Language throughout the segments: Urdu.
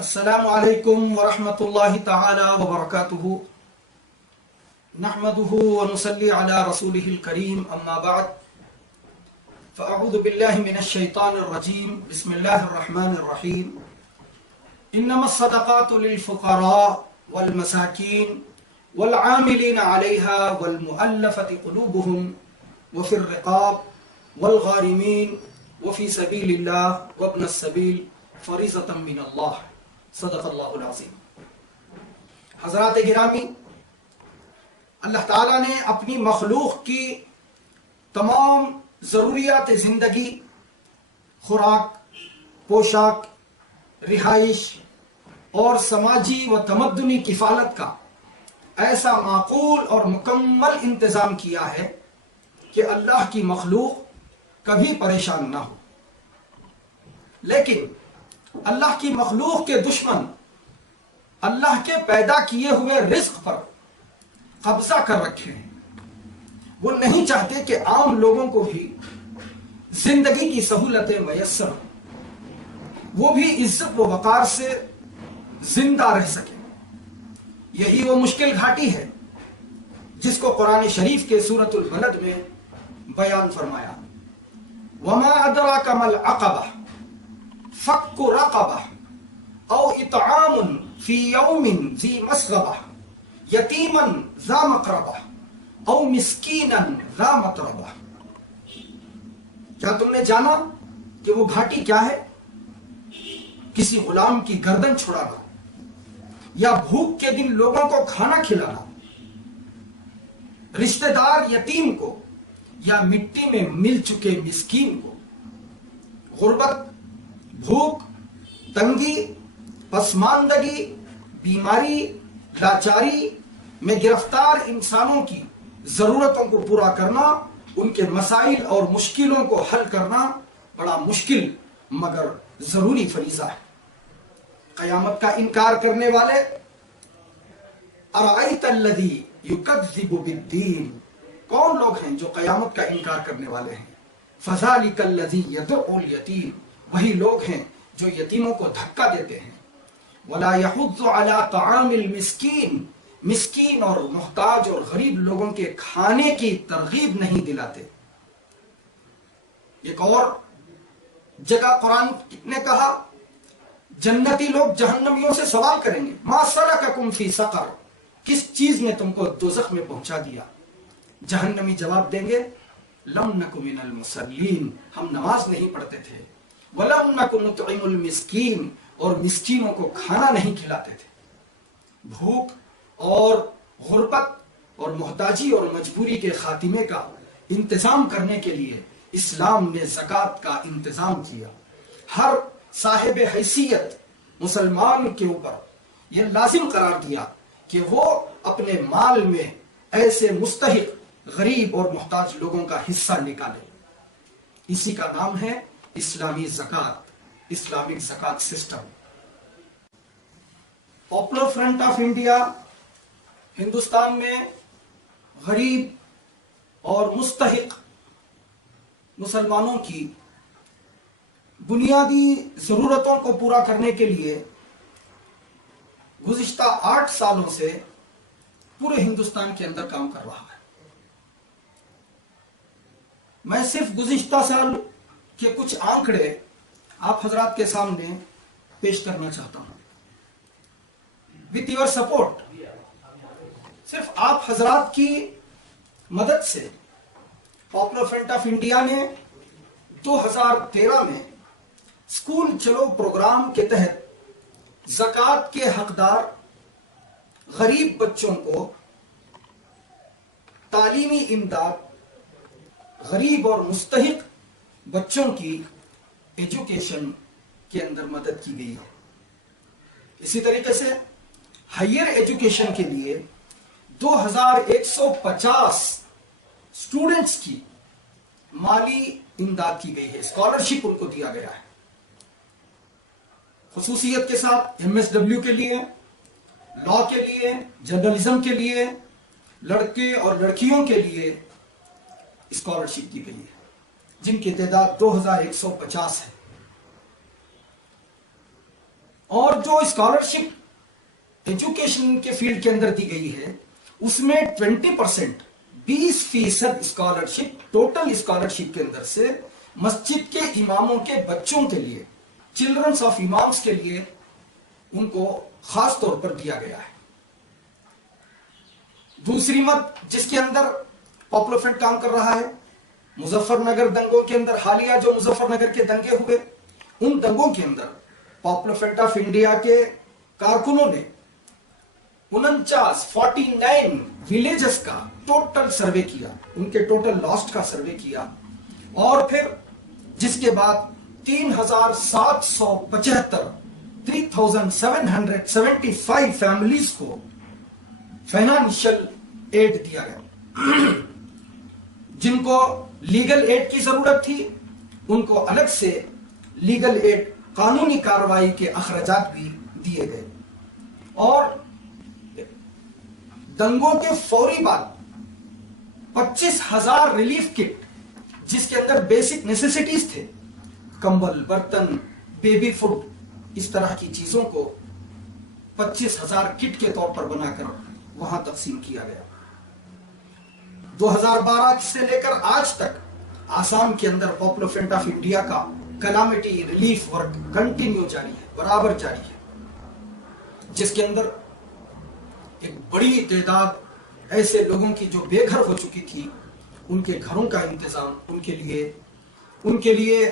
السلام علیکم ورحمۃ اللہ تعالی وبرکاتہ نحمده ونصلي على رسوله الكريم اما بعد فاعوذ بالله من الشیطان الرجیم بسم اللہ الرحمن الرحیم انما الصدقات للفقراء والمساکین والعاملین علیها والمؤلفة قلوبهم وفي الرقاب والغارمین وفي سبیل اللہ وابن السبیل فریضۃ من اللہ صدق اللہ العظیم۔ حضرات گرامی، اللہ تعالیٰ نے اپنی مخلوق کی تمام ضروریات زندگی، خوراک، پوشاک، رہائش اور سماجی و تمدنی کفالت کا ایسا معقول اور مکمل انتظام کیا ہے کہ اللہ کی مخلوق کبھی پریشان نہ ہو۔ لیکن اللہ کی مخلوق کے دشمن اللہ کے پیدا کیے ہوئے رزق پر قبضہ کر رکھے ہیں۔ وہ نہیں چاہتے کہ عام لوگوں کو بھی زندگی کی سہولتیں میسر ہوں، وہ بھی عزت و وقار سے زندہ رہ سکیں۔ یہی وہ مشکل گھاٹی ہے جس کو قرآن شریف کے سورۃ البلد میں بیان فرمایا۔ وما ادراک ما العقبہ فک رقبہ او اطعام فی یوم ذی مسغبہ یتیما ذا مقربہ او مسکینا ذا متربہ۔ کیا تم نے جانا کہ وہ گھاٹی کیا ہے؟ کسی غلام کی گردن چھڑانا، یا بھوک کے دن لوگوں کو کھانا کھلانا، رشتہ دار یتیم کو یا مٹی میں مل چکے مسکین کو، غربت، بھوک، تنگی، پسماندگی، بیماری، لاچاری میں گرفتار انسانوں کی ضرورتوں کو پورا کرنا، ان کے مسائل اور مشکلوں کو حل کرنا بڑا مشکل مگر ضروری فریضہ ہے۔ قیامت کا انکار کرنے والے، ارأیت الذی یکذب بالدین، کون لوگ ہیں جو قیامت کا انکار کرنے والے ہیں؟ فذلک الذی یدعو الیتیم، وہی لوگ ہیں جو یتیموں کو دھکا دیتے ہیں۔ ولا یحض علی طعام المسکین، مسکین اور محتاج اور غریب لوگوں کے کھانے کی ترغیب نہیں دلاتے۔ ایک اور جگہ قرآن نے کہا، جنتی لوگ جہنمیوں سے سوال کریں گے، ما سلککم فی سقر، کس چیز نے تم کو دوزخ میں پہنچا دیا؟ جہنمی جواب دیں گے، لم نک من المصلین، ہم نماز نہیں پڑھتے تھے، وَلَمْ نَكُ نُطْعِمُ الْمِسْكِينَ، اور مسکینوں کو کھانا نہیں کھلاتے تھے۔ بھوک اور غربت اور محتاجی اور مجبوری کے خاتمے کا انتظام کرنے کے لیے اسلام نے زکوٰۃ کا انتظام کیا۔ ہر صاحب حیثیت مسلمان کے اوپر یہ لازم قرار دیا کہ وہ اپنے مال میں ایسے مستحق غریب اور محتاج لوگوں کا حصہ نکالے۔ اسی کا نام ہے اسلامی زکوٰۃ، اسلامک زکوٰۃ system. Popular front of India Hindustan میں غریب اور مستحق مسلمانوں کی بنیادی ضرورتوں کو پورا کرنے کے لیے گزشتہ 8 سالوں سے پورے ہندوستان کے اندر کام کر رہا ہے۔ میں صرف گزشتہ سال کہ کچھ آنکڑے آپ حضرات کے سامنے پیش کرنا چاہتا ہوں۔ وتھ یور سپورٹ، صرف آپ حضرات کی مدد سے پاپولر فرنٹ آف انڈیا نے 2013 میں اسکول چلو پروگرام کے تحت زکوٰۃ کے حقدار غریب بچوں کو تعلیمی امداد، غریب اور مستحق بچوں کی ایجوکیشن کے اندر مدد کی گئی ہے۔ اسی طریقے سے ہائر ایجوکیشن کے لیے 2150 اسٹوڈنٹس کی مالی امداد کی گئی ہے، اسکالرشپ ان کو دیا گیا ہے۔ خصوصیت کے ساتھ MSW کے لیے، لاء کے لیے، جرنلزم کے لیے، لڑکے اور لڑکیوں کے لیے اسکالرشپ دی گئی ہے، جن کی تعداد 2150 ہے۔ اور جو اسکالرشپ ایجوکیشن کے فیلڈ کے اندر دی گئی ہے اس میں 20%، 20% اسکالرشپ ٹوٹل اسکالرشپ کے اندر سے مسجد کے اماموں کے بچوں کے لیے، چلڈرنس آف امامس کے لیے ان کو خاص طور پر دیا گیا ہے۔ دوسری مت جس کے اندر پاپولر فرنٹ کام کر رہا ہے، مظفر نگر دنگوں کے اندر، حالیہ جو مظفر نگر کے دنگے ہوئے، ان دنگوں کے اندر پاپولر فرنٹ آف انڈیا کے کارکنوں نے 49 ولیجز کا ٹوٹل سروے کیا، ان کے ٹوٹل لاسٹ کا سروے کیا، اور پھر جس کے بعد 3775 فیملیز کو فائنانشل ایڈ دیا گیا۔ جن کو لیگل ایڈ کی ضرورت تھی ان کو الگ سے لیگل ایڈ، قانونی کارروائی کے اخراجات بھی دیے گئے، اور دنگوں کے فوری بعد 25,000 ریلیف کٹ جس کے اندر بیسک نیسیسٹیز تھے، کمبل، برتن، بیبی فوڈ، اس طرح کی چیزوں کو 25,000 کٹ کے طور پر بنا کر وہاں تقسیم کیا گیا۔ 2012 سے لے کر آج تک آسام کے اندر پاپولر فرنٹ آف انڈیا کا کلامٹی ریلیف ورک کنٹینیو جاری ہے، برابر جاری ہے، جس کے اندر ایک بڑی تعداد ایسے لوگوں کی جو بے گھر ہو چکی تھی، ان کے گھروں کا انتظام، ان کے لیے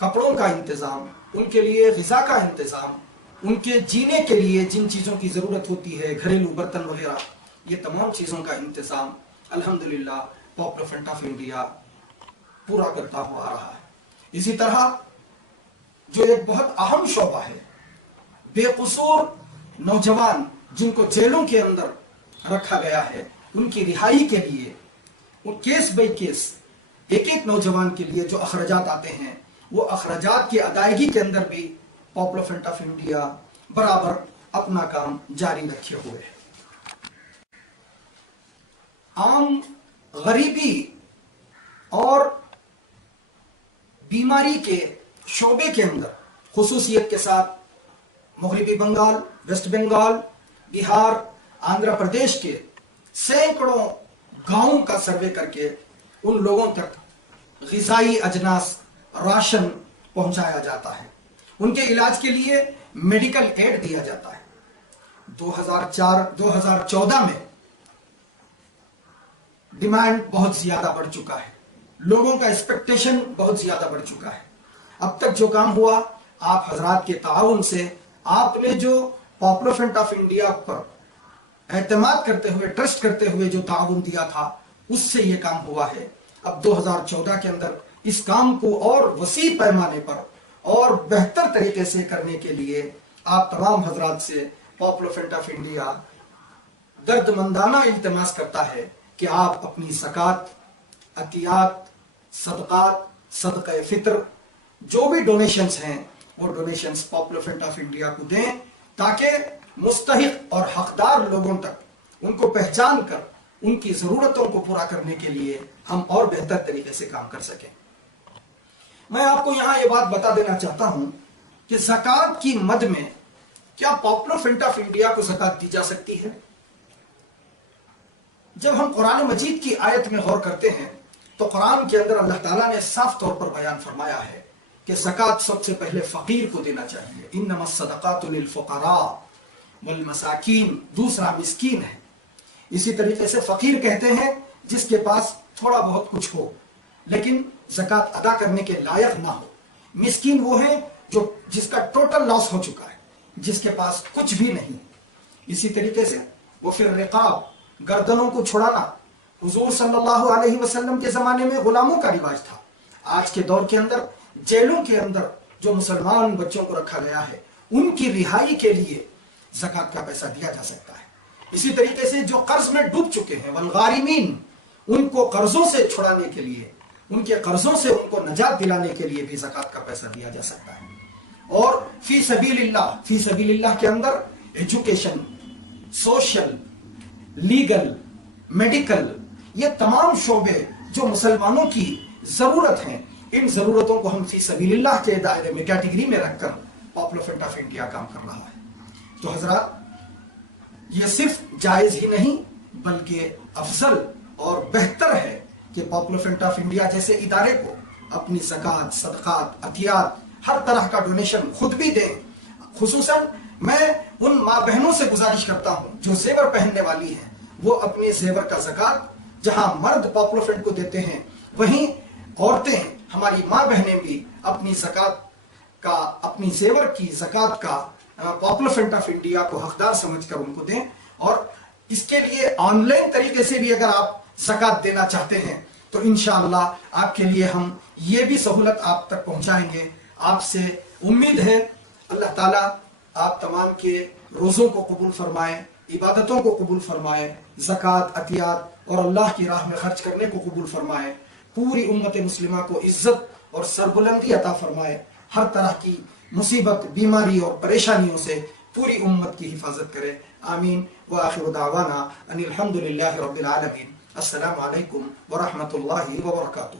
کپڑوں کا انتظام، ان کے لیے غذا کا انتظام، ان کے جینے کے لیے جن چیزوں کی ضرورت ہوتی ہے، گھریلو برتن وغیرہ، یہ تمام چیزوں کا انتظام الحمدللہ پاپولر فرنٹ آف انڈیا پورا کرتا ہوا آ رہا ہے۔ اسی طرح جو ایک بہت اہم شعبہ ہے، بے قصور نوجوان جن کو جیلوں کے اندر رکھا گیا ہے، ان کی رہائی کے لیے کیس بائی کیس ایک ایک نوجوان کے لیے جو اخراجات آتے ہیں، وہ اخراجات کی ادائیگی کے اندر بھی پاپولر فرنٹ آف انڈیا برابر اپنا کام جاری رکھے ہوئے ہے۔ عام غریبی اور بیماری کے شعبے کے اندر خصوصیت کے ساتھ مغربی بنگال، ویسٹ بنگال، بہار، آندھرا پردیش کے سینکڑوں گاؤں کا سروے کر کے ان لوگوں تک غذائی اجناس، راشن پہنچایا جاتا ہے، ان کے علاج کے لیے میڈیکل ایڈ دیا جاتا ہے۔ 2014 میں ڈیمانڈ بہت زیادہ بڑھ چکا ہے، لوگوں کا ایکسپیکٹیشن بہت زیادہ بڑھ چکا ہے۔ اب تک جو کام ہوا، آپ حضرات کے تعاون سے، آپ نے جو پاپولر فرنٹ آف انڈیا پر اعتماد کرتے ہوئے، ٹرسٹ کرتے ہوئے جو تعاون دیا تھا، اس سے یہ کام ہوا ہے۔ اب 2014 کے اندر اس کام کو اور وسیع پیمانے پر اور بہتر طریقے سے کرنے کے لیے آپ تمام حضرات سے پاپولر فرنٹ آف انڈیا درد مندانہ التماس کرتا ہے کہ آپ اپنی زکوٰۃ، عطیات، صدقات، صدقہ فطر، جو بھی ڈونیشنز ہیں، وہ donations popular front of India کو دیں، تاکہ مستحق اور حقدار لوگوں تک ان کو پہچان کر ان کی ضرورتوں کو پورا کرنے کے لیے ہم اور بہتر طریقے سے کام کر سکیں۔ میں آپ کو یہاں یہ بات بتا دینا چاہتا ہوں کہ زکوٰۃ کی مد میں کیا پاپولر فرنٹ آف انڈیا کو زکوٰۃ دی جا سکتی ہے؟ جب ہم قرآن مجید کی آیت میں غور کرتے ہیں تو قرآن کے اندر اللہ تعالیٰ نے صاف طور پر بیان فرمایا ہے کہ زکوٰۃ سب سے پہلے فقیر کو دینا چاہیے۔ انما الصدقات للفقراء والمساکین، دوسرا مسکین ہے۔ اسی طریقے سے فقیر کہتے ہیں جس کے پاس تھوڑا بہت کچھ ہو لیکن زکوٰۃ ادا کرنے کے لائق نہ ہو۔ مسکین وہ ہے جس کا ٹوٹل لاس ہو چکا ہے، جس کے پاس کچھ بھی نہیں۔ اسی طریقے سے وہ پھر رقاب، گردنوں کو چھڑانا، حضور صلی اللہ علیہ وسلم کے زمانے میں غلاموں کا رواج تھا۔ آج کے دور کے اندر جیلوں کے اندر جو مسلمان بچوں کو رکھا گیا ہے، ان کی رہائی کے لیے زکوٰۃ کا پیسہ دیا جا سکتا ہے۔ اسی طریقے سے جو قرض میں ڈوب چکے ہیں، والغارمین، ان کو قرضوں سے چھڑانے کے لیے، ان کے قرضوں سے ان کو نجات دلانے کے لیے بھی زکوٰۃ کا پیسہ دیا جا سکتا ہے۔ اور فی سبیل اللہ کے اندر ایجوکیشن، سوشل، لیگل، میڈیکل، یہ تمام شعبے جو مسلمانوں کی ضرورت ہیں، ان ضرورتوں کو ہم فی سبیل اللہ کے دائرے میں، کیٹیگری میں رکھ کر پاپولر فرنٹ آف انڈیا کام کر رہا ہے۔ تو حضرات، یہ صرف جائز ہی نہیں بلکہ افضل اور بہتر ہے کہ پاپولر فرنٹ آف انڈیا جیسے ادارے کو اپنی زکوٰۃ، صدقات، عطیات، ہر طرح کا ڈونیشن خود بھی دیں۔ خصوصاً میں ان ماں بہنوں سے گزارش کرتا ہوں جو زیور پہننے والی ہیں، وہ اپنے زیور کا زکوٰۃ جہاں مرد پاپولر فرنٹ کو دیتے ہیں، وہیں عورتیں، ہماری ماں بہنیں بھی اپنی زکوٰۃ کا، اپنی زیور کی زکوٰۃ کا پاپولر فرنٹ آف انڈیا کو حقدار سمجھ کر ان کو دیں۔ اور اس کے لیے آن لائن طریقے سے بھی اگر آپ زکوٰۃ دینا چاہتے ہیں تو انشاءاللہ آپ کے لیے ہم یہ بھی سہولت آپ تک پہنچائیں گے۔ آپ سے امید ہے اللہ تعالیٰ آپ تمام کے روزوں کو قبول فرمائے، عبادتوں کو قبول فرمائے، زکوٰۃ، عطیات اور اللہ کی راہ میں خرچ کرنے کو قبول فرمائے، پوری امت مسلمہ کو عزت اور سربلندی عطا فرمائے، ہر طرح کی مصیبت، بیماری اور پریشانیوں سے پوری امت کی حفاظت کرے، آمین۔ وآخر دعوانا ان الحمد للہ رب العالمین۔ السلام علیکم ورحمۃ اللہ وبرکاتہ۔